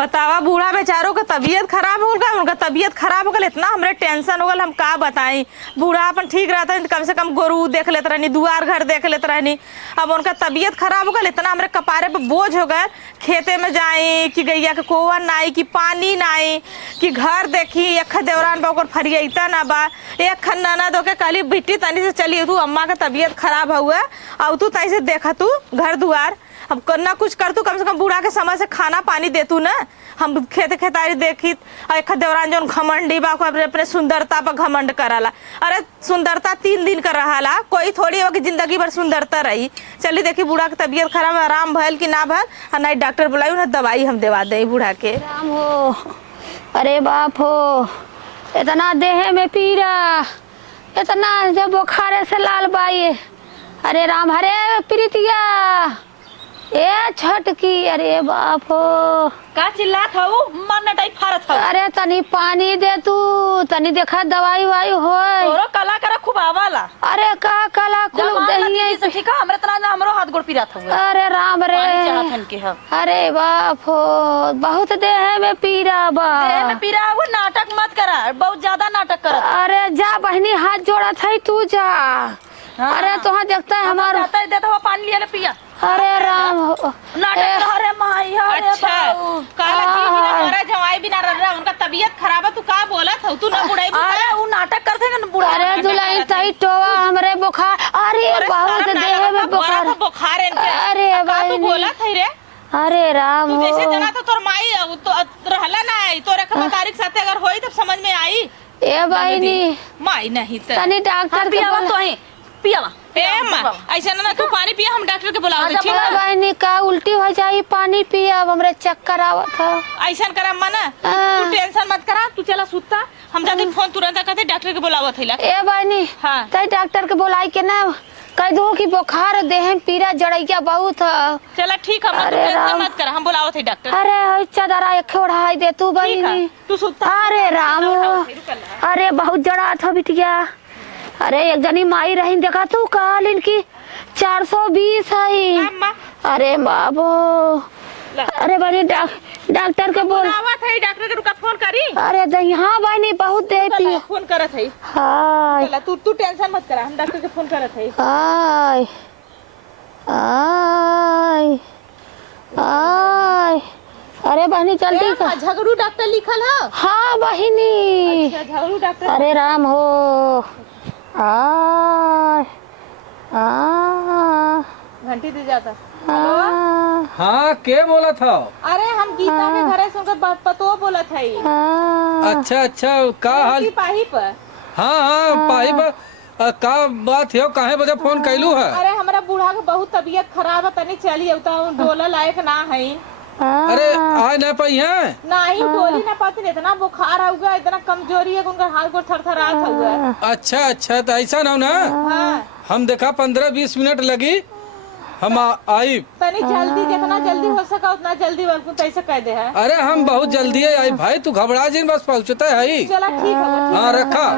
बतावा बूढ़ा बेचारों का तबीयत खराब हो गया। उनका तबीयत खराब हो गया, इतना हमरे टेंशन हो गया, हम का बताई। बूढ़ा अपन ठीक रहता है, कम से कम गोरू देख लेते रहनी, दुआर घर देख लेते रहनी। अब उनका तबीयत खराब हो गया, इतना हमरे कपारे पे बोझ हो गए। खेते में जाए कि गैया के कोवन ना आई, कि पानी ना आई, कि घर देखी एक देवरान बा फरियता ना बा। एक ननद होके कहली बेटी तनी से चली तू, अम्मा का तबीयत खराब हुआ अब तू तनी से देखा तू घर दुआर। अब करना कुछ कर तू, कम से कम बूढ़ा के समय से खाना पानी दे तू ना। हम खेत खेतारी देखी एक देवरान जो घमंडी बा अपने सुंदरता पर घमंड कराला। अरे सुंदरता 3 दिन का रहा, कोई थोड़ी हो कि जिंदगी भर सुंदरता रही। चली देखी बूढ़ा की तबीयत खराब, आराम भयल कि ना भयल, और नहीं डॉक्टर बुलाई ना दवाई हम देवा दे बूढ़ा के। राम हो, अरे बाप हो, इतना देह में पीड़ा, इतना जब बुखारे से लाल बाई। अरे राम, हरे प्रीतिया, ए छटकी, अरे बाप हो का चिल्लात हऊ, मन नटाई फारत हऊ। अरे तनी पानी दे तू, तनी देखा दवाई वाई होय। तोरो कला करा खूब आवाला। अरे का कला कुल दहिए से ठीक हमरे तना हमरो हाथ गोड़ पीरात हऊ। अरे राम रे, पानी चाहतन के ह। अरे बाप हो, बहुत देह में पीड़ा बा। देह में पीड़ा वो नाटक मत करा, बहुत ज्यादा नाटक कर। अरे जा बहनी, हाथ जोड़ा था तू जा। अरे तुहाँ देखता है हमारा देता हुआ पानी लिया ले पिया। अरे राम हो, नाटक अरे माई, अरे अच्छा काला जी बिना मरा जवाई बिना रह रहा, उनका तबीयत खराब है, तू का बोलत हो? तू ना बुढ़ाई। अरे वो नाटक करते हैं ना बुढ़ा। अरे दुलाई तई टोवा हमरे बुखार, अरे बहुत देह में बुखार, बुखार है। अरे भाई तू बोलत है रे। अरे राम तू हो, जैसे जना तो तोर माई तो रहला ना आई, तोरे के तारीख साथे अगर होई तब समझ में आई। ए बहनी माई नहीं त तनी डॉक्टर के पियावा तो बोला। है पियावा। ए मां ऐसा ना तू पानी पिया, हम डॉक्टर के बुलाओ दे। ठीक है बहनी, का उल्टी हो जाई, पानी पिया, हमरे चक्कर आवत था। ऐसा करा मना, तू टेंशन मत करा, तू चला सुता, हम जाके फोन तुरंत करते डॉक्टर के बुलावत हैला। ए बहनी हां तई डॉक्टर के बुलाई के ना कह दो कि बुखार देह में पीड़ा जड़ैया बहुत है। चला ठीक, हम तू टेंशन मत कर, हम बुलावत है डॉक्टर। अरे चादरा एक ओढ़ाई दे तू बहनी, तू सुता। अरे राम हो, अरे बहुत जड़ा था बिटिया। अरे एक जनी माई रही, देखा तू काल इनकी 420 है। अरे बाबू, अरे बनी डॉक्टर के बोल डॉक्टर के रुका फोन करी। अरे दही हाँ बहनी, बहुत दे पी फोन करत है। हाय चला तू टेंशन मत करा, हम डॉक्टर के फोन करत है। हाय हाय हाय, अरे बहनी जल्दी कर। झगड़ू डॉक्टर लिखल है। हाँ बहनी, झगड़ू डॉक्टर। अरे राम हो, घंटी दे जाता। हाँ के बोला था? अरे हम गीता के घरे सुनकर पतो बोला था। अच्छा अच्छा, का हाल? पाही पर। हाँ हाँ पाही पर का बात है? काहे बजे फोन कैलू है? अरे हमारा बूढ़ा के बहुत तबीयत खराब है, तनी चली डोला लायक ना है। अरे आ ना पाई है? नहीं डोली ना पाती, इतना बुखार हो गया, इतना कमजोरी है, उनका हाथ गोड़ थरथरात हुआ। अच्छा अच्छा, तो ऐसा ना हो ना। हाँ। हम देखा 15-20 मिनट लगी, हम आई। तनी जल्दी, जितना जल्दी हो सका उतना जल्दी कैसे कह दे है। अरे हम बहुत जल्दी आई भाई, तू घबरा जी, बस पहुँचता है। चला ठीक है। हाँ रखा।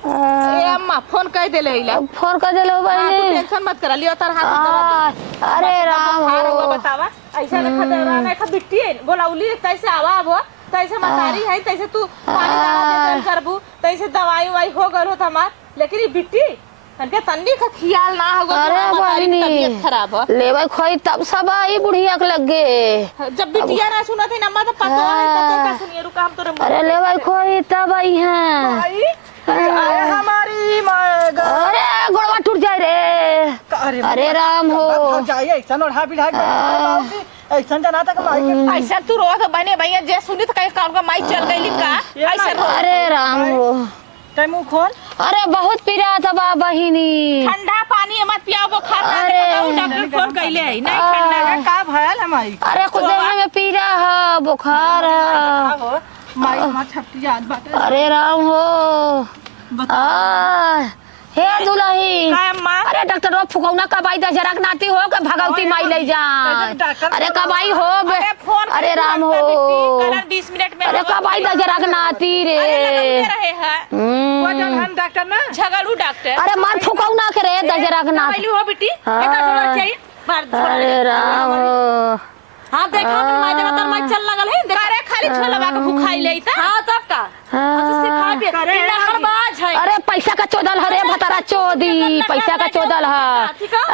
ए अम्मा फोन कर दे ले, फोन कर दे लो बहनी, टेंशन मत करा, लियो तार हाथ। अरे राम हो, बतावा ऐसा रखा देवरान है, बिट्टी बोलाउली कैसे आवा अब तैसे मतारी है, तैसे तू पानी दाना दे करबू, तैसे दवाई वाई हो गल हो हमार, लेकिन ये बिट्टी तनके तन्नी का ख्याल ना होगा। अरे बहनी तबीयत खराब है, लेवे खोई तब सब आई बुढ़िया के लगे। जब बिटिया ना सुना थे नम्मा तो पतो है, तो का सुनिए रुका हम तोरे। अरे लेवे खोई तब आई हैं। अरे हमारी माँ, अरे गोड़वा टूट जाए रे। अरे राम हो, ऐसा जना तक ऐसा तू रो तो बने भैया जे सुनी तो कहीं काम का माई चल गई का ऐसा रो। अरे राम हो, मुँह खोल। अरे बहुत पीड़ा था बा बहिनी, ठंडा पानी मत पियाओ, बुखार अरे डॉक्टर फोन कैले है नहीं ठंडा का भयल हमारी। अरे खुद में पीड़ा है, बुखार है। माई हमार छपटी याद बात। अरे राम हो, हे दुलही, अरे डॉक्टर रो फुकौना कबाई दा जरा नाती हो के भगवती माई ले जा। अरे कबाई हो बे, अरे राम हो, 20 मिनट में अरे कबाई दा जरा नाती रे। हम डॉक्टर ना झगड़ू डॉक्टर। अरे मार फुकौना के रे दा जरा नाती हो बेटी, इतना थोड़ा चाहिए। अरे राम हो, हां देखा मैं माई देवा तर मैं चल झोलवा के भुखाई ले ता हां तब का हाँ। करे नखरबाज है अरे पैसा का चोदल हरे भतारा चोदी पैसा का चोदल ह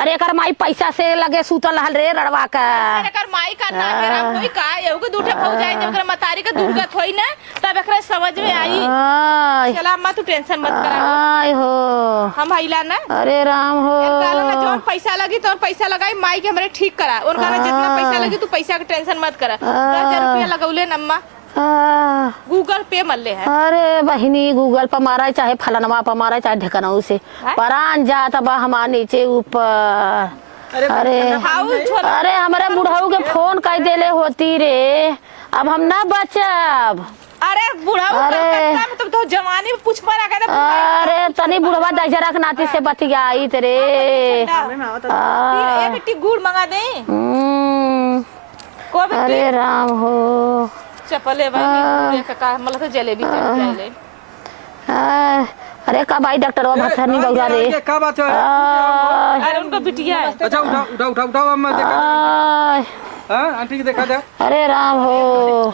अरे एकर माई पैसा से लगे सूतल हल रे रड़वा का एकर माई का ना मेरा कोई का एगो के दूठे फौज जाए जब एकर मतारी के दुर्गत होई ना तब एकरा समझ में आई। आय चला अम्मा तू टेंशन मत करा आय हो हम आइला ना अरे राम हो काला ना जौन पैसा लगी तो पैसा लगाई माई के हमरे ठीक करा उनका ना जितना पैसा लगी तू पैसा के टेंशन मत करा 10,000 रुपया लगौले नम्मा आ, गूगल पे मल्ले है। अरे बहिनी गूगल पर मारा चाहे फलनवा पर मारा चाहे ढकनऊ से परान जात बा हमार नीचे ऊपर अरे अरे हमारे बुढ़ऊ के फोन कर देले होती रे अब हम ना बचब अरे बुढ़ा अरे मतलब तो जवानी में पूछ पर आ गया अरे तनी बुढ़वा दजरा के नाती से बतियाई तेरे ये बेटी गुड़ मंगा दे को बेटी अरे राम हो चपले भाई का मतलब तो जलेबी चल जाए अरे का भाई डॉक्टर बाबा थनी बउरा रे क्या बात है? अरे उनका बिटिया है। अच्छा उठाओ अब मैं देखा आय, हां आंटी की देखा जा अरे राम हो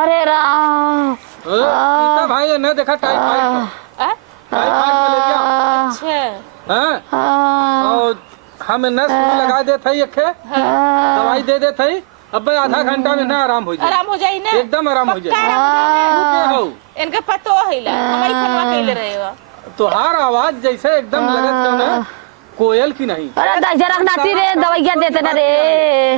अरे राम इतना भाई है ना देखा टाइफाइड मलेरिया अच्छा हां और हम न सुई लगा दे थई एक दवाई दे दे थई अब आधा घंटा में ना आराम हो जाए आराम हो जाए ना एकदम आराम हो जाए हो इनका पतो हिला हमारी फोनवा कइले रहे हो तोहार आवाज जैसे एकदम लगत हो ना कोयल की नहीं। अरे दजरा के नाती रे दवाइया देते ना रे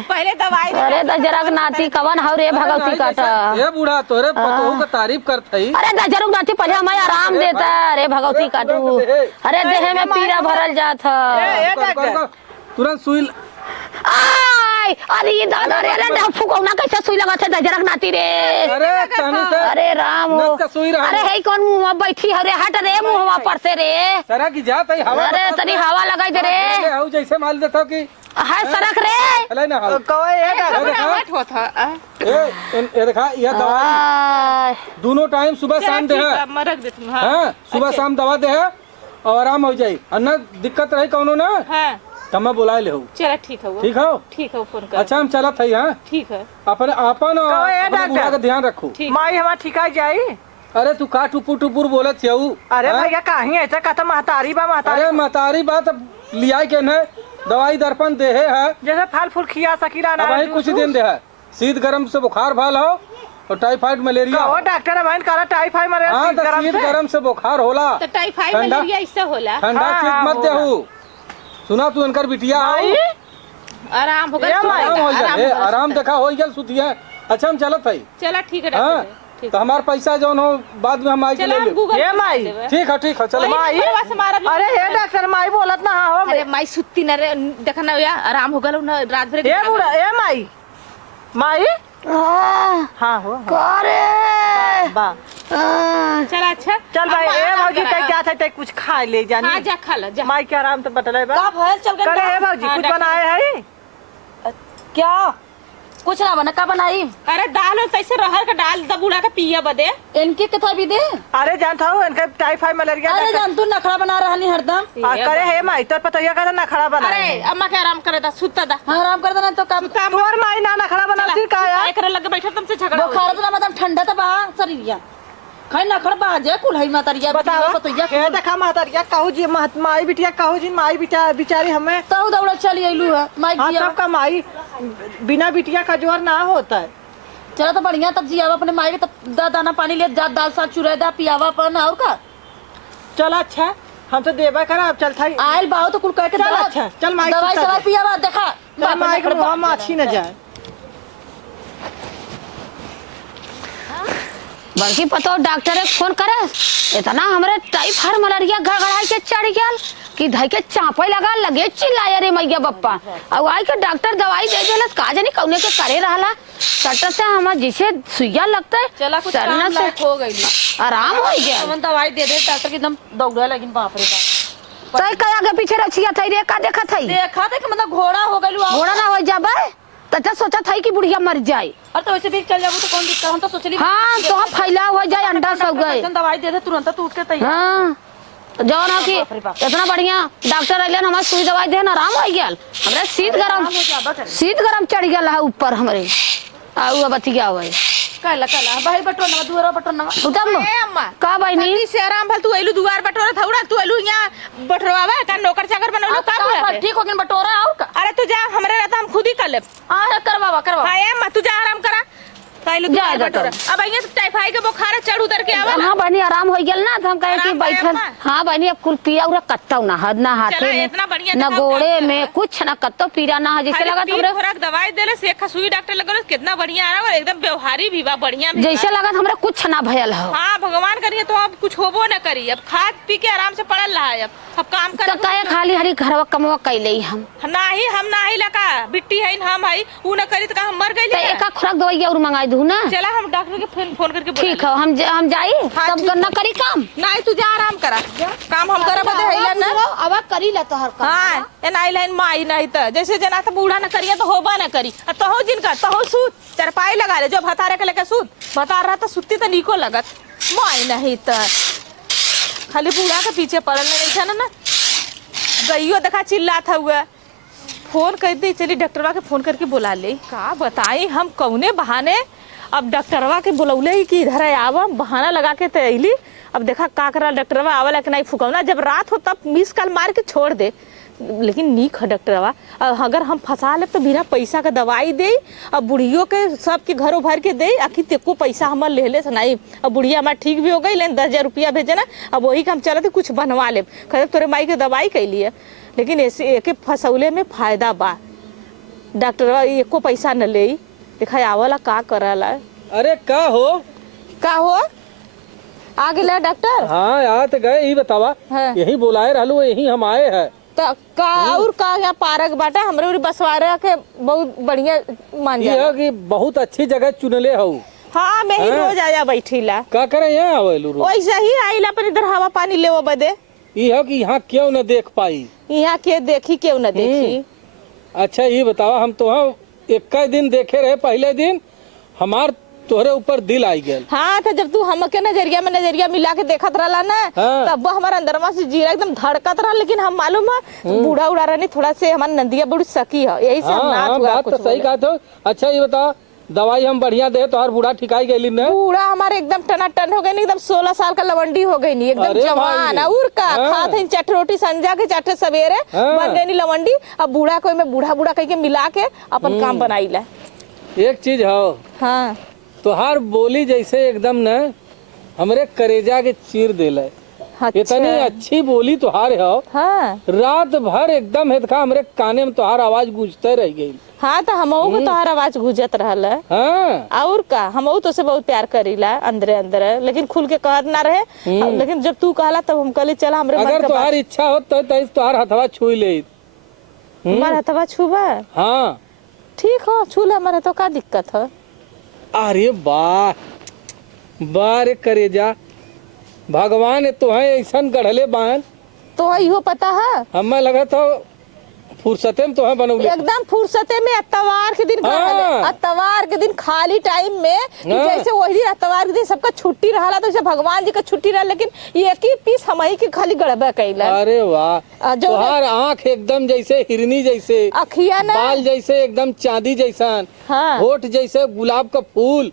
पहले दवाई अरे दजरा के नाती कवन हौ रे भगवती काटा ये बूढ़ा तोरे पतोहू का तारीफ करत हई। अरे दजरा के नाती पहले हमें आराम देता रे भगवती काटू अरे देह में पीड़ा भरल जात ह तुरंत सुई आय अरे ये दादा रे अरे फुकौना कैसे सुई लगा थे दजरा के नाती रे अरे कहने से अरे राम हो नस का सुई रहा अरे हे कौन मुंह में बैठी हरे हट रे मुंहवा पर से रे सरा की जात है हवा अरे तनी हवा लगाई दे रे हऊ जैसे माल देता कि हाय सरक रे चले ना हऊ घबराहट होता ये देखा यह दवाई आय दोनों टाइम सुबह शाम दे है मैं रख देती हूँ हां सुबह शाम दवा दे है और आराम हो जाई अन्ना दिक्कत रही कौनो ना हाँ तब मैं बुला ले हूँ चला ठीक है वो ठीक हो ठीक है वो फोन कर अच्छा हम चलत हई हां ठीक है अपन अपन और अपने बुढ़ा का ध्यान रखो ठीक माई हमार ठिका जाई अरे तू का टुपुर टुपुर बोलत छऊ अरे भैया काहे ऐसा कहता महतारी बा महतारी अरे मतारी बात लिया के न दवाई दर्पण दे है जैसे फल फूल खिया सकीला ना अब वही कुछ दिन दे है शीत गरम से बुखार भाल हो और टाइफाइड मलेरिया ओ डॉक्टर बहन करा टाइफाइड मलेरिया हाँ तो शीत गरम से बुखार होला तो टाइफाइड ठंडा- मलेरिया इससे होला ठंडा हाँ, चीज हाँ, मत देहू सुना तू इनकर बिटिया माई आराम होगा आराम हो जाए आराम देखा हो गया सुतिया अच्छा हम चलत हई चला ठीक है हाँ डॉक्टर ठीक तो हमार पैसा जौन हो बाद में हम आई के चला ले हम ले गूगल ये पे माई। कर देबे। ठीक है चलो वही नंबरवा से मारा भी अरे हे डॉक्टर माई बोलत ना हो अरे माई सुत्ती न रे देखा ना या आराम हो गलो ना रात भर ए बुढ़ा ए माई माई हाँ हो करे बा चल अच्छा चल भाई अब ए आराम भौजी करा। तक जा थे कुछ खा ले हाँ जानी जा खा लो जा माई के आराम तो बतले बा भैल चल गए करे ए भौजी हाँ, कुछ डॉक्टर। बनाए है क्या कुछ ना बना का बनाई अरे दाल हो तैसे रहर का डाल दबुड़ा का पिया बदे इनके कथा भी दे अरे जानता हूँ इनका टाइफाइड मलेरिया अरे जान तू नखरा बना रहनी हरदम करे हे माई तोर पतैया का ना खड़ा बना अरे अम्मा के आराम करे दा सुत्ता दा हाँ आराम कर देना तो काम तोर माई ना खड़ा बना फिर का यार एकरे लगे बैठा तुमसे झगड़ा हो बुखार तो मतलब ठंडा तो बहा शरीरिया खाई नखर बाजे कुल है मातरिया बतावा पतैया के देखा महतरिया कहू जी माई बिटिया कहू जी माई बिटिया बिचारी हमें तो दौड़ा चली आइलू है माई हाँ जिया तब का माई बिना बिटिया का जोर ना होता है चलो तो बढ़िया तब जियावा अपने माई के तब दाना पानी ले जा दाल साग चुरा दा पियावा अपन और का चल अच्छा हम तो देबा करा अब चल था आयल बाहो तो कुल कह के चल दवा- अच्छा, चल माई दवाई सुता सवाई दे। पियावा देखा चल माई के मुंह में अच्छी न जाए बल्कि पतो डॉक्टर एक फोन करे इतना हमरे टाइफाइड मलेरिया गड़गड़ाई के चढ़ गया कि धई के चापे लगे चिल्लाए रे मैया बप्पा और आई के डॉक्टर दवाई दे देलस का जानी कौने के करे रहला सट से हम जिसे सुइया लगता है चला कुछ सरना काम से लायक हो गई आराम हो गया हम दवाई दे दे डॉक्टर की एकदम दौड़ा लेकिन बाप रे बाप तई का आगे पीछे रखिया थई रे का देखा थई देखा थे कि मतलब घोड़ा हो गइल घोड़ा ना हो जाबे तथा सोचा थई कि बुढ़िया मर जाए और तो वैसे भी चल जाबू तो कौन दिक्कत हम तो सोचली हाँ तो हम फैला हो जाए अंडा सब गए दवाई दे दे तुरंत टूट के तैयार हाँ तो जौन हो कि बाप रे बाप। इतना बढ़िया डॉक्टर अइलन हमारे सुई दवाई देन आराम हो गया हमरे शीत गरम चढ़ गया है ऊपर हमरे आऊ बतिया हुआ कला कला भाई बटोरना दुआरा बटोरना उतम ए अम्मा का बहनी तनी से आराम भल तू आइलू दुआर बटोरा थौड़ा तू आइलू यहाँ बटोरवावा का नौकर चाकर बनौलू का बोला ठीक हो गया बटोरा और का अरे तू जा हमरे रहता हम खुद ही कर ले अरे करवावा करवा हां अम्मा तू जा आराम करा काइलू जा, दुआर जा, बटोरा अब यहाँ तो टाइफाइड के बुखार चढ़ उतर के आवा हाँ बहनी आराम हो गया ना तो हम कहे कि आराम बैठल भइल बा? हाँ बहनी अब कुल पिया उरा कत्ता ना हद ना हाथे चला, में इतना बढ़िया ना दिखाओ गोड़े डॉक्टर। में कुछ ना कत्तो पीरा ना जैसे खाली लगा पीर हमरे खुराक दवाई देले से एक सुई डॉक्टर लगल कितना बढ़िया आ रहा है एकदम व्यवहारी भी बा बढ़िया भी बा। जैसे लगा हमरे कुछ ना भयल हो हाँ भगवान करिए तो अब कुछ होबो न करी अब खा पी के आराम से पड़ल रहा है अब काम तो कर कहे खाली हरी घरवा कमवा कैले हम हम नाही लका बिट्टी है हम है ऊ न करी तो का हम मर तो गइली एक खुराक दवाई और मंगाई दू ना चला हम डॉक्टर के फोन करके ठीक है हम जाई हाँ, तब ठीक ना करी काम नहीं तू जा आराम करा काम हम करब दे हैला ना अब करी ला तो हर हां ए नाई लाइन माई नहीं त जैसे जना त बूढ़ा न करिए तो होबा न करी तहो जिनका तहो सूत चरपाई लगा ले जो भतारे के लेके सूत भतार रहा तो सुत्ती तो नीको लगत माई नहीं त खाली बूढ़ा के पीछे पड़ल नहीं था ना गईयो देखा चिल्लात हुआ फोन कर दी चली डॉक्टरवा के फोन करके बुला ले का बताई हम कौने बहाने अब डॉक्टरवा के बुलौले ही कि इधर आवा बहाना लगा के तो अली अब देखा का करा डॉक्टरवा आवाला कि नहीं फुकौना जब रात हो तब मिस कॉल मार के छोड़ दे लेकिन नीक है डॉक्टरवा अगर हम फंसा ले तो बिना पैसा का दवाई दे अब बुढ़ियों के सबके घरों भर के दे आखिर तेको पैसा हमर ले ले से नहीं अब बुढ़िया हमार ठीक भी हो गई लेकिन 10,000 रुपया भेजे ना अब वही का हम चलते कुछ बनवा ले खैर तोरे माई के दवाई कैली है लेकिन ऐसे एक फसौले में फायदा बा डॉक्टरवा एको पैसा न ले देखा आवला का करला अरे का हो आ गेला डॉक्टर हाँ यहाँ तो गए ही बतावा हाँ। यही बुलाए रहलू यही हम आए हैं तो का और का यहाँ पार्क बाटा हमरे उरी बसवारा के बहुत बढ़िया मान ये जा है कि बहुत अच्छी जगह चुनले हो हाँ मैं ही हाँ। रोज आया बैठीला का करे यहाँ आवेलू रोज? वैसे ही आइला पर इधर हवा पानी लेवो बदे ये है कि यहाँ क्यों न देख पाई यहाँ के देखी क्यों न देखी अच्छा ये बतावा हम तो एक दिन देखे रहे पहले दिन हमार तोहरे ऊपर दिल आई गया हाँ तो जब तू हमके नजरिया में नजरिया मिला के देखत रहला ना हाँ। तब हमारा अंदरमा से जीरा एकदम धड़कत रहा लेकिन हम मालूम है बूढ़ा उड़ा रहनी थोड़ा से हमारा नंदिया बड़ी सकी है यही से हम हाँ नाथ हाँ हुआ बात कुछ तो सही बोले। कहा तो अच्छा ये बता दवाई हम बढ़िया दे तो हर बूढ़ा ठिकाई गई न बूढ़ा हमारे एकदम टनाटन हो गई एकदम 16 साल का लवंडी हो गई नी एकदम अरे जवान भाई। और का हाँ। खाते हैं चट रोटी संजा के चट सवेरे हाँ। बन गई नी लवंडी अब बूढ़ा कोई में बूढ़ा बूढ़ा कह के मिला के अपन काम बनाई ला एक चीज हो हाँ तोहार बोली जैसे एकदम न हमरे करेजा के चीर देले इतनी अच्छी बोली तुहार हो हाँ रात भर एकदम हेदका हमरे काने में तुहार आवाज गूंजते रह गई हाँ तो हमहू को तोहर आवाज गुजत रहल है हाँ और का हमहू तो से बहुत प्यार करीला अंदरे अंदर लेकिन खुल के कहत ना रहे लेकिन जब तू कहला तब हम कहली चला हमरे मन अगर का तुहार इच्छा हो तो तुहार हथवा छू ले हमारा हथवा छुबा हाँ ठीक हो छू ले हमारे तो का दिक्कत है अरे वाह वाह रे करेजा भगवान तुहे ऐसा गढ़ले बान तो इहो पता है हमें लगा तो फुर्सते में तुहे बनौले एकदम फुर्सते में अतवार के दिन हाँ। अतवार के दिन खाली टाइम में कि हाँ। जैसे वही दिन अतवार के दिन सबका छुट्टी रहला तो जैसे भगवान जी का छुट्टी रहा लेकिन एक ही पीस हमही के खाली गड़बा कैला अरे वाह जो तुहार आँख एकदम जैसे हिरनी जैसे अखिया ना बाल जैसे एकदम चांदी जैसन हाँ। होठ जैसे गुलाब का फूल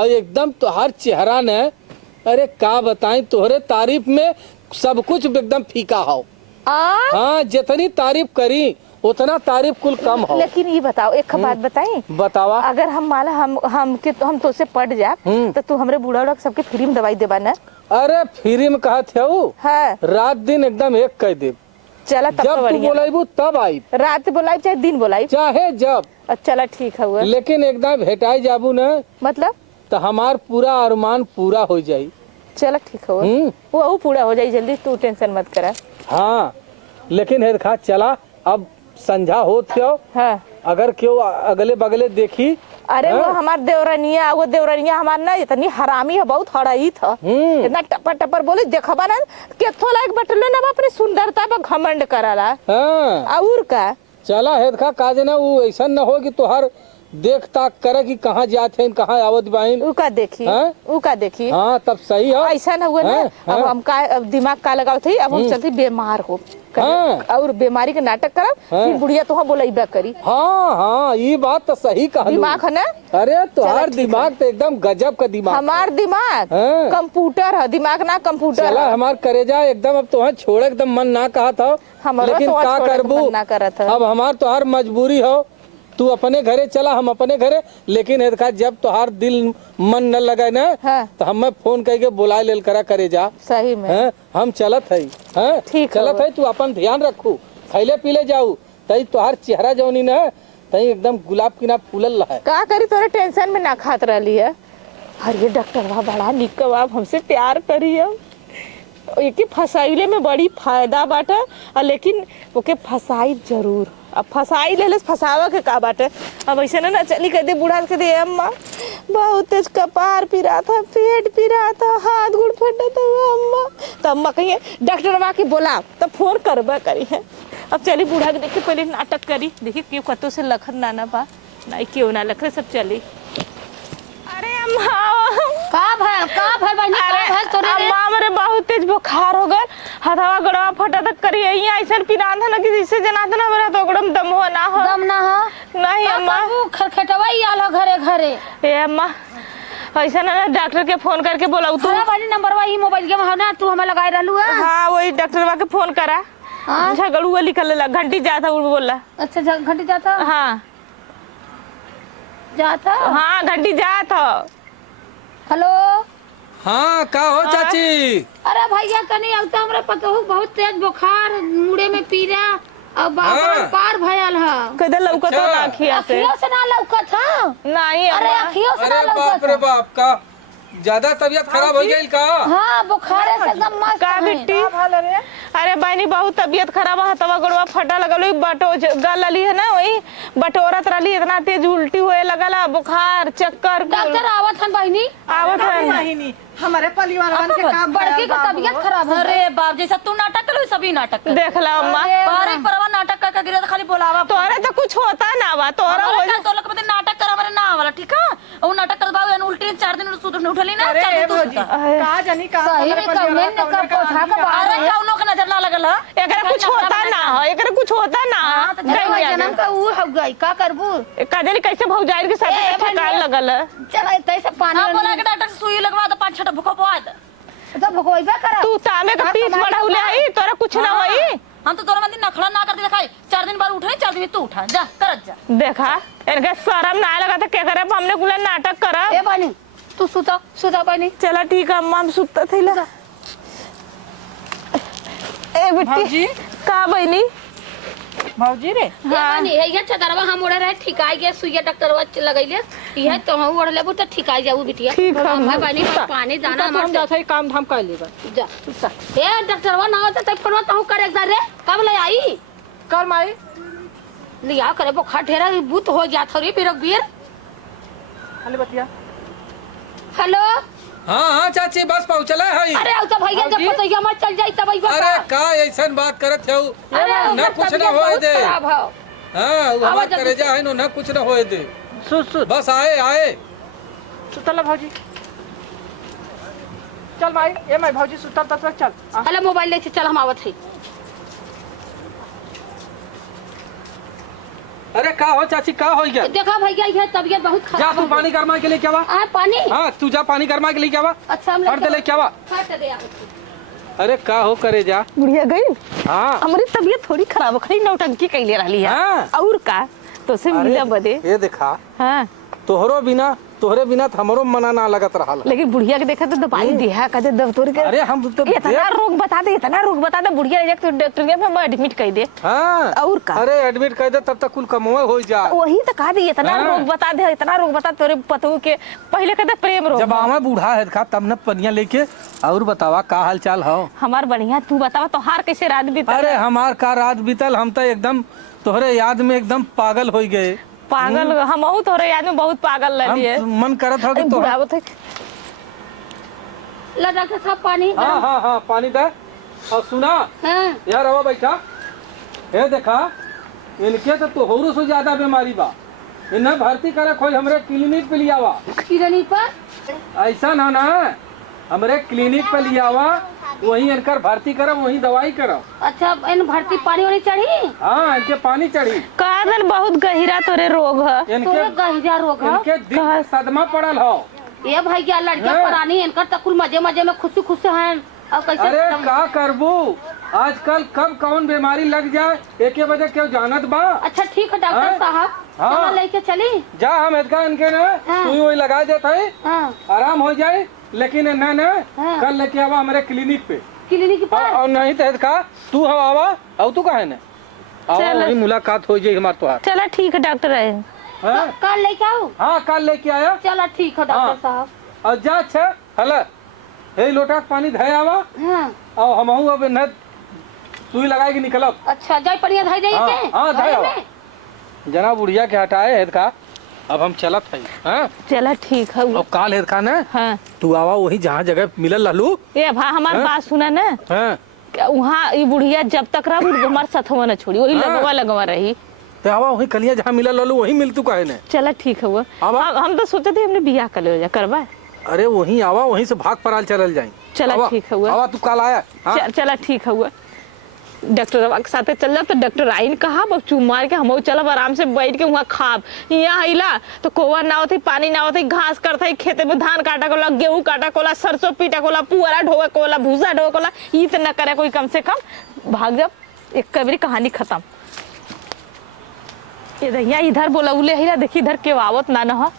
और एकदम तुहार चेहरा ने अरे का बताएं तोहरे तारीफ में सब कुछ एकदम फीका हो आ हाँ जितनी तारीफ करी उतना तारीफ कुल कम हो लेकिन ये बताओ एक बात बताई बतावा अगर हम माला हम तो से पड़ जा तो तू हमरे बूढ़ा उड़ा सबके फ्री में दवाई देबा ना अरे फ्री में कहा थे हाँ रात दिन एकदम एक कह दे चला तब जब तो तू बढ़िया बोलाइबू तब आई रात बोलाई चाहे दिन बोलाई चाहे जब चला ठीक है हुआ लेकिन एकदम भेटाई जाबू न मतलब तो हमार पूरा अरमान पूरा हो जाई चला ठीक है हुआ वो पूरा हो जाए जल्दी तू टेंशन मत करा हाँ लेकिन हेर खा चला अब संझा हो थियो हाँ अगर क्यों अगले बगले देखी अरे वो हाँ। हमार देवरनिया हमार ना इतनी हरामी है बहुत हड़ाई था इतना टपर टपर बोली देखबा ना केथो लायक बटले ना अपनी सुंदरता पर घमंड कराला हाँ और का चला हेर खा काज ना वो ऐसा न हो कि तुहार देख ताक करे कि कहाँ जाते हैं कहाँ आवत बाइन। ऊ का देखी हैं? ऊ का देखी हाँ तब सही है। ऐसा न हुआ ना। हैं? अब हैं? हम का अब दिमाग का लगाओ थी अब हम चलती बीमार हो हाँ। और बीमारी के नाटक करब हाँ। फिर बुढ़िया तो बोलेबा करी। हाँ हाँ ये बात तो सही कहा। दिमाग है ना अरे तुहार चलो, ठीक दिमाग तो एकदम गजब का दिमाग। हमार दिमाग हाँ। कंप्यूटर है दिमाग ना कंप्यूटर चला है। हमार करेजा एकदम अब तुहार छोड़े एकदम मन ना कहा था। हमारो लेकिन तो का छोड़े के करबू मन ना करत है। अब हमार तुहार मजबूरी हो। तू अपने घरे चला हम अपने घरे लेकिन देखा जब तुहार दिल मन न लगे ना हाँ। तो हमें फोन करके बुला लेल करा करे जा। सही में हैं? हम चलत है। हैं? ठीक चलत है। है तू अपन ध्यान रखू खैले पीले जाऊ तई तुहार चेहरा जौनी न तई एकदम गुलाब की ना फूलल है। का करी तोरे टेंशन में ना खात रही है। अरे डॉक्टरवा बड़ा निक बाप हमसे प्यार करी है। एके फसाइले में बड़ी फायदा बाटे और लेकिन ओके फसाई जरूर। अब फसाई ले फसावा के का बाटे। अब ऐसे ना चली कह दे बूढ़ा के दे अम्मा बहुत तेज कपार पिरा था पेट पिरा था हाथ गुड़ फटा था अम्मा। तो अम्मा कहिए डॉक्टरवा के बोला तो फोन करबा करी है। अब चली बूढ़ा के देख के पहले नाटक करी देखिए क्यों कतो से लखन नाना बा नहीं क्यों ना लखरे सब चली। अरे अम्मा का भाई बहनी का भाई तोरे रे? अम्मा मेरे बहुत तेज बुखार हो गए हथवा गड़वा फटा तक करी यहाँ ऐसा पिरा था ना कि जिससे जना था ना मेरा तो गड़म दम हो ना हो दम ना हो नहीं अम्मा। खटखटवाई आलो घरे घरे। ए अम्मा ऐसा ना डॉक्टर के फोन करके बोला तू। अरे बहनी नंबरवा ई मोबाइल के में ना तू हमें लगाई रहलू है। हाँ वही डॉक्टरवा के फोन करा। हाँ? झगड़ुआ लिखल घंटी जाता वो बोला। अच्छा घंटी जाता हाँ जाता। हाँ घंटी जाता। हेलो हाँ का हो चाची। अरे भैया तनी अब तो हमरे पतोहू बहुत तेज बुखार मुड़े में पीरा और बाबा हाँ। पार भयल है। कदे लौकत अच्छा। ना अखिया से अखियों से ना लौकत है। नहीं अरे अम्मा। अखियों से ना अरे बाप लौकत रे है। बाप का ज्यादा तबीयत खराब हो गई का। हाँ बुखारे से एकदम मस्त का है। बिट्टी भाल रे अरे बहनी बहुत तबीयत खराब है हथवा गड़वा फटा लगल वही गल रही है ना वही बटोरत रही इतना तेज उल्टी हुए लगल बुखार चक्कर डॉक्टर आवत हन बहनी। आवत है वाहिनी हमारे परिवार वाले के काम बड़की का तबीयत खराब है। अरे बाप जैसा तू नाटक कर सभी नाटक कर देख ला अम्मा बारी परवा नाटक कर गिरे तो खाली बोलावा तोरे तो कुछ होता ना बा तोरा हो हमारे तो लोग पता नाटक कर हमारे ना वाला ठीक है और नाटक कर बाबू उल्टी 4 दिन सुध उठली ना अरे 4 दिन तू भौजी सुता का जानी का सही में कौने ने का कोठा का बाहर अरे कौनो का नजर ना लगल है एकरा कुछ होता ना हो एकरा कुछ होता ना जन्म का वो हो गई का करबू। काजली कैसे भौजाइल के साथ ए, ठेकान लगल है। चल तैसे पानी हां बोला के डॉक्टर से सुई लगवा दो 5 छटा भूखो पवा दे तो भगोइबे कर। तू तामे का पीस बढ़ाउले आई तोरा कुछ ना होई। हम तो तोरा मंदिर नखड़ा ना कर दे दिखाई 4 दिन बाद उठे 4 दिन तू उठा जा करत जा देखा इनका शर्म ना लगा तो क्या करे हमने कुला नाटक करा। ए बनी तू सुता बनी। चला ठीक है अम्मा हम सुतते थे ला। ए बिट्टी भौजी का बहनी भौजी रे ए बनी ये चदरवा हम ओड़े रहे ठिकाई के सुइया डॉक्टरवा लगैले ये तो हम ओड़ लेबू तो ठिकाई जाऊ बिटिया। ठीक है, हम बनी पानी दाना हम मर जात है काम धाम कर लेबा जा ए डॉक्टरवा ना होता तब फोन तो करे एक रे कब ले आई कर माई लिया करे बुखार ढेरा बूत हो गया थोड़ी फिर बीर। हले बतिया हेलो हाँ हाँ चाची बस पहुँचला है। अरे अब तो भैया जब भौजी? पतैया मत चल जाई तब आइबा अरे का ऐसन बात करत हो अरे न कुछ ना होए दे। खराब हो। हाँ वो हमार आवाज जल्दी करेजा है न कुछ ना होए दे। सुत बस आए आए। सुतल भौजी चल भाई ए मैं भौजी सुतल तक चल आ। अरे मोबाइल ले चल हम आवत है। अरे का हो चाची का हो गया। देखा भैया ये तबीयत बहुत जा खराब तू पानी गरमा के लिए क्या बा। पानी हाँ तू जा पानी गरमा के लिए क्या बा। अच्छा हम फट ले क्या बा। फट दे आवत। अरे का हो करे जा। बुढ़िया गई हाँ हमारी तबीयत थोड़ी खराब हो खड़ी नौटंकी कैले रही है हाँ। और का तो से मिला बदे। ये देखा हाँ तोहरे बिना तो हमरो मना ना लगत रहा। लेकिन बुढ़िया के देखा तो दवाई दिया कहते दफ्तर के अरे हम तो इतना रोग बता दे बुढ़िया एक तो डॉक्टर के में एडमिट कर दे। हाँ और का अरे एडमिट कर दे तब तक कुल कमवे हो जा। वही तो कहा दे इतना हाँ। रोग बता दे इतना रोग बता तोरे पतू के पहले कहते प्रेम रोग जब आवा बूढ़ा है खा तब न पनिया लेके और बतावा का हाल चाल हो। हमार बढ़िया तू बतावा तोहार कैसे रात बीता। अरे हमार का रात बीतल हम तो एकदम तोहरे याद में एकदम पागल हो गए। पागल हम तोरे याद में बहुत पागल रही है। हम मन करत हो कि तो बुढ़ावो थे ला डॉक्टर साहब पानी हाँ हाँ हाँ पानी दे। और सुना हां यार रवा बैठा ये देखा इनके तो तोहरो से ज्यादा बीमारी बा। इन्हें भर्ती करे कोई हमरे क्लिनिक पे लिया आवा। किरनी पर ऐसा ना ना हमरे क्लिनिक पे लिया आवा, वहीं इनकर भर्ती करब, वहीं दवाई करब। अच्छा इन भर्ती पानी वानी चढ़ी हाँ इनके पानी चढ़ी। कहा दिन बहुत गहिरा तोरे रोग है। तोरे इनके गहिरा रोग है इनके दिल में सदमा पड़ल हो। ये भैया लड़कियां हाँ। परानी इनकर तकुल मजे मजे में खुशी खुशी हैं। अब कैसे अरे खत्म? का करबू, आजकल कब कौन बीमारी लग जाए एके वजह क्यों जानत बा। अच्छा ठीक है डॉक्टर हाँ। साहब हाँ। चलो लेके चली। जा हम इसका इनके न हाँ। सुई वही लगा देते है, हाँ आराम हो जाए। लेकिन न हाँ। कल लेके आवा हमारे क्लिनिक पे। क्लिनिक पर और नहीं तो इसका तू हम आवा और तू कहे न आवा, चल। वही मुलाकात हो जाएगी हमारे तुहार। चला ठीक है डॉक्टर आए। हाँ कल लेके आओ। हाँ कल लेके आया। चलो ठीक है हाँ। डॉक्टर साहब। और जा अच्छा हला हे लोटा के पानी धय आवा हाँ और हमहू अब न सुई लगाए के निकलब। अच्छा जाय पड़िया धाई जाइए हाँ, के हाँ, धाई घरे आओ। में? जना बुढ़िया के हटाए हेद का अब हम चलत है। हाँ चला ठीक है। अब काल हेद का न हाँ तू आवा वही जहाँ जगह मिलल रहलू। ये भा हमार हाँ? बात सुना ना, हाँ वहाँ ये बुढ़िया जब तक रहा हमारे सथवा न छोड़ी, वही हाँ। लगवा लगवा रही। तो आवा वही कलिया जहाँ मिलल रहलू वही मिल तू कहे न। चला ठीक है वो। आवा। हम तो सोचे थे हमने बियाह कर ले करवा। अरे वहीं आवा वहीं से भाग पराल चलल जाए। चला आवा, ठीक है वो। आवा तू कल आया। हाँ? चला ठीक है वो। डॉक्टर के साथे चल जा तो डॉक्टर आइन कहा अब चूम मार के हम चलब आराम से बैठ के वहाँ खाब। यहाँ आइला तो कोवा ना होती, पानी ना होती, घास करता खेते में धान काटा कोला, गेहूं काटा कोला, सरसों पीटा कोला, पुअरा ढोए कोला, भूसा ढोए कोला, ये तो न करे कोई कम से कम। भाग जब एक कबरी कहानी खत्म। ये इधर बोला उले हिला देखी इधर क्यों आवत ना न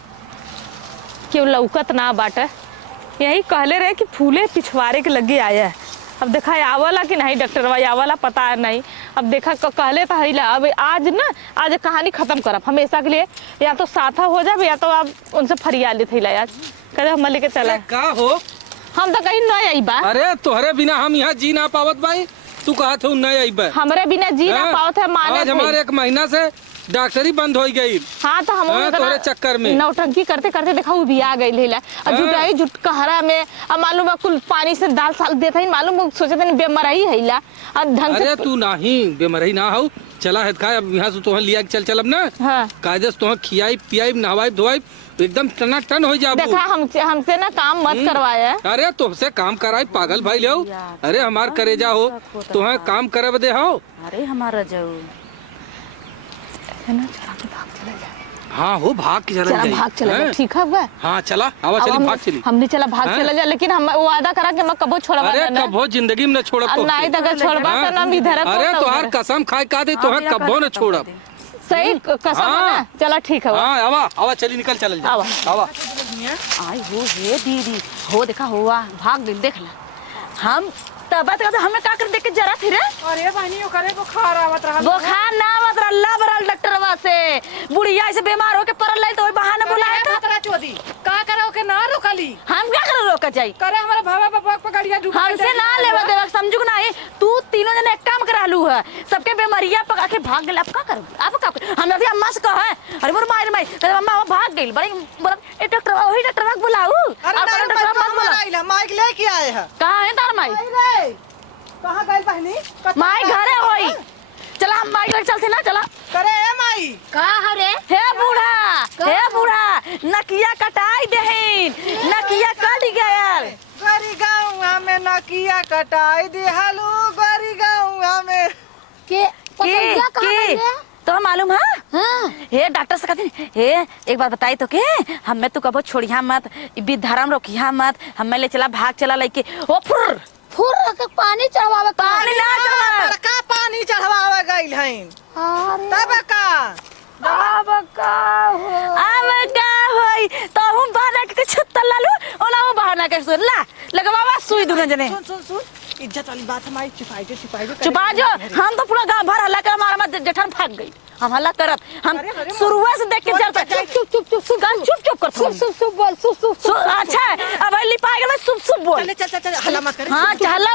क्यों लौकत ना बाटे। यही कहले रहे कि फूले पिछवाड़े के लगे आया है। अब देखा आवला कि नहीं डॉक्टर भाई आवला पता नहीं। अब देखा कहले तो हिला अब आज ना आज कहानी खत्म करब हमेशा के लिए, या तो साथा हो जाए या तो आप उनसे फरिया लेते हिला आज कहते हम लेके चला। का हो हम तो कहीं नहीं आई बा। अरे तोहरे बिना हम यहाँ जी ना पावत भाई। तू कहा थे नहीं आई बा। हमरे बिना जी ना पाओ थे माने आज हमारे एक महीना से डॉक्टरी बंद हो गई। हाँ तो हम तोहरे चक्कर में नौटंकी करते करते देखा वो भी आ गई लेला और जुटाई जुट कहरा में। अब मालूम है कुल पानी से दाल साल देता ही मालूम सोचे थे बेमराई है ला और ढंग अरे से। तू नहीं बेमरही ना हो चला है खा अब यहाँ से तोहर लिया के चल अब ना। हाँ कायदे से तोहर खियाई पियाई नहवाई धोवाई एकदम टना टन हो जाबू। देखा हमसे ना काम मत करवाया। अरे तुमसे काम कराई पागल भाई ले। अरे हमार करेजा हो तुम्हें काम करे दे हो। अरे हमारा जाऊ हाँ हो भाग के चला चला जाई। भाग चला जा ठीक है हुआ। हाँ चला आवा अब चली भाग चली। हमने चला भाग हाँ? चला जा लेकिन हम वादा करा कि मैं कबो छोड़वा अरे ना कबो जिंदगी में न छोड़ब और तोहके। नहीं तो अगर छोड़वा तो ना इधर अरे तोहार कसम खाए का दे तोहर कबो न छोड़ब। सही कसम है ना। चला ठीक है हाँ आवा आवा चली निकल चल जा। आवा। आवा आई हो हे दीदी हो देखा हुआ भाग गई देख ला। हम तब तक हमें का कर देख के जरा फिर अरे बहनी ओकरे बुखार आवत रहा। बुखार ना आवत रल्ला बरल डॉक्टरवा से बुढ़िया ऐसे बीमार होके पड़ल रही तो ओई बहाने बुलाए तो खतरा चोदी का करे ओके ना रोकली। हम क्या कर रोक जाई करे हमारे भावा बाबा पकड़िया डूब हमसे ना लेवा देवा समझू ना तू तीनों जने एक काम करालू है सबके बीमारियां पका के भाग गेल। अब का करू अब का हम अभी अम्मा से कहे अरे मोर मार माई अरे अम्मा वो भाग गई बड़ी बोला ए डॉक्टर वही डॉक्टर को बुलाऊ अरे अब डॉक्टर मत बोला आइला माइक लेके आए हैं। कहां है तार माई रे कहां गइल बहनी? माई घरे होई चला हम माई घर चलते ना चला करे ए माई का हरे हे बूढ़ा नकिया कटाई देहिन नकिया कट गयल गरी गाँव में नकिया कटाई दिहलू गरी गाँव में के पतंगिया कहाँ गई रे? तो मालूम है हाँ हे डॉक्टर से कहते हे एक बात बताई तो के हमें तो कबो छोड़िया मत विधर्म रोकिया मत हमें ले चला भाग चला लेके ओ फुर फुर के पानी चढ़वावे पानी ना चढ़वा बड़का पानी चढ़वावे गइल हईन अरे तब का अब का हो अब का होई तो हम बहाना के छत्ता लालू ओला हम बहाना के सुन ला लगवावा सुई दुनो जने सुन सुन सुन इज्जत वाली बात हमारी छिपाई जो चुपा जो हम तो पूरा गांव भर हल्ला कर हमारा मत जेठन भाग गई हम हल्ला करत हम अरे, शुरुआत से देख के चलते चुप कर सुप बोल सुप अच्छा अब लिपा गए सुप बोल चल चल चल हल्ला मत करे हाँ चल